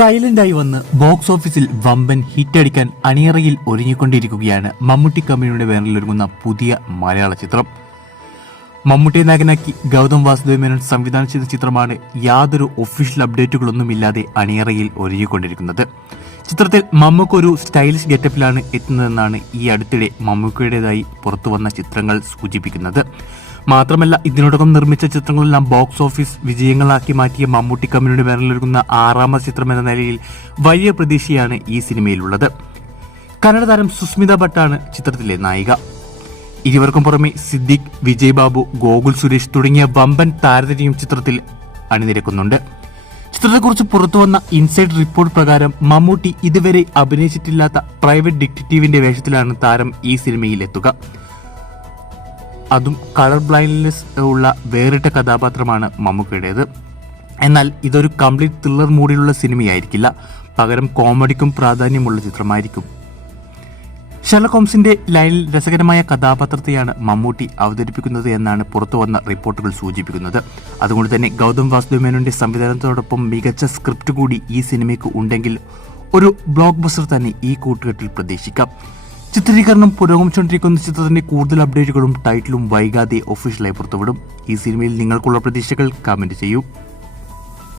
സൈലന്റായി വന്ന് ബോക്സ് ഓഫീസിൽ വമ്പൻ ഹിറ്റടിക്കാൻ അണിയറയിൽ ഒരുങ്ങിക്കൊണ്ടിരിക്കുകയാണ് മമ്മൂട്ടി കമ്പനിയുടെ ബാനറിലൊരുങ്ങുന്ന പുതിയ മലയാള ചിത്രം. മമ്മൂട്ടിയെ നായകനാക്കി ഗൗതം വാസുദേവ് മേനോൻ സംവിധാനം ചെയ്ത ചിത്രമാണ് യാതൊരു ഒഫീഷ്യൽ അപ്ഡേറ്റുകളൊന്നുമില്ലാതെ അണിയറയിൽ ഒരുങ്ങിക്കൊണ്ടിരിക്കുന്നത്. ചിത്രത്തിൽ മമ്മൂക്ക ഒരു സ്റ്റൈലിഷ് ഗെറ്റപ്പിലാണ് എത്തുന്നതെന്നാണ് ഈ അടുത്തിടെ മമ്മൂക്കയുടേതായി പുറത്തുവന്ന ചിത്രങ്ങൾ സൂചിപ്പിക്കുന്നത്. മാത്രമല്ല, ഇതിനോടകം നിർമ്മിച്ച ചിത്രങ്ങളെല്ലാം ബോക്സ് ഓഫീസ് വിജയങ്ങളാക്കി മാറ്റിയ മമ്മൂട്ടി കമ്പനിയുടെ ബാനറിലൊരുങ്ങുന്ന 6ാമത് ചിത്രം എന്ന നിലയിൽ വലിയ പ്രതീക്ഷയാണ് ഈ സിനിമയിലുള്ളത്. കന്നഡ താരം സുസ്മിത ഭട്ടാണ് ചിത്രത്തിലെ നായിക. ഇരുവർക്കും പുറമെ സിദ്ദിഖ്, വിജയ് ബാബു, ഗോകുൽ സുരേഷ് തുടങ്ങിയ വമ്പൻ താരനിരയും ചിത്രത്തിൽ അണിനിരക്കുന്നുണ്ട്. ചിത്രത്തെക്കുറിച്ച് പുറത്തുവന്ന ഇൻസൈഡ് റിപ്പോർട്ട് പ്രകാരം മമ്മൂട്ടി ഇതുവരെ അഭിനയിച്ചിട്ടില്ലാത്ത പ്രൈവറ്റ് ഡിറ്റക്റ്റീവിന്റെ വേഷത്തിലാണ് താരം ഈ സിനിമയിൽ എത്തുക. അതും കളർ ബ്ലൈൻഡ്നെസ് ഉള്ള വേറിട്ട കഥാപാത്രമാണ് മമ്മൂക്കയുടേത്. എന്നാൽ ഇതൊരു കംപ്ലീറ്റ് ത്രില്ലർ മൂഡിലുള്ള സിനിമയായിരിക്കില്ല, പകരം കോമഡിക്കും പ്രാധാന്യമുള്ള ചിത്രമായിരിക്കും. ഷെർലക് ഹോംസിന്റെ ലൈനിൽ രസകരമായ കഥാപാത്രത്തെയാണ് മമ്മൂട്ടി അവതരിപ്പിക്കുന്നത് എന്നാണ് പുറത്തുവന്ന റിപ്പോർട്ടുകൾ സൂചിപ്പിക്കുന്നത്. അതുകൊണ്ട് തന്നെ ഗൗതം വാസുദേവ് മേനോന്റെ സംവിധാനത്തോടൊപ്പം മികച്ച സ്ക്രിപ്റ്റ് കൂടി ഈ സിനിമയ്ക്ക് ഉണ്ടെങ്കിൽ ഒരു ബ്ലോക്ക് ബസ്റ്റർ തന്നെ ഈ കൂട്ടുകെട്ടിൽ പ്രതീക്ഷിക്കാം. ചിത്രീകരണം പുരോഗമിച്ചുകൊണ്ടിരിക്കുന്ന ചിത്രത്തിന്റെ കൂടുതൽ അപ്ഡേറ്റുകളും ടൈറ്റിലും വൈകാതെ ഒഫീഷ്യലായി പുറത്തുവിടും. ഈ സിനിമയിൽ നിങ്ങൾക്കുള്ള പ്രതീക്ഷകൾ കമന്റ് ചെയ്യൂ.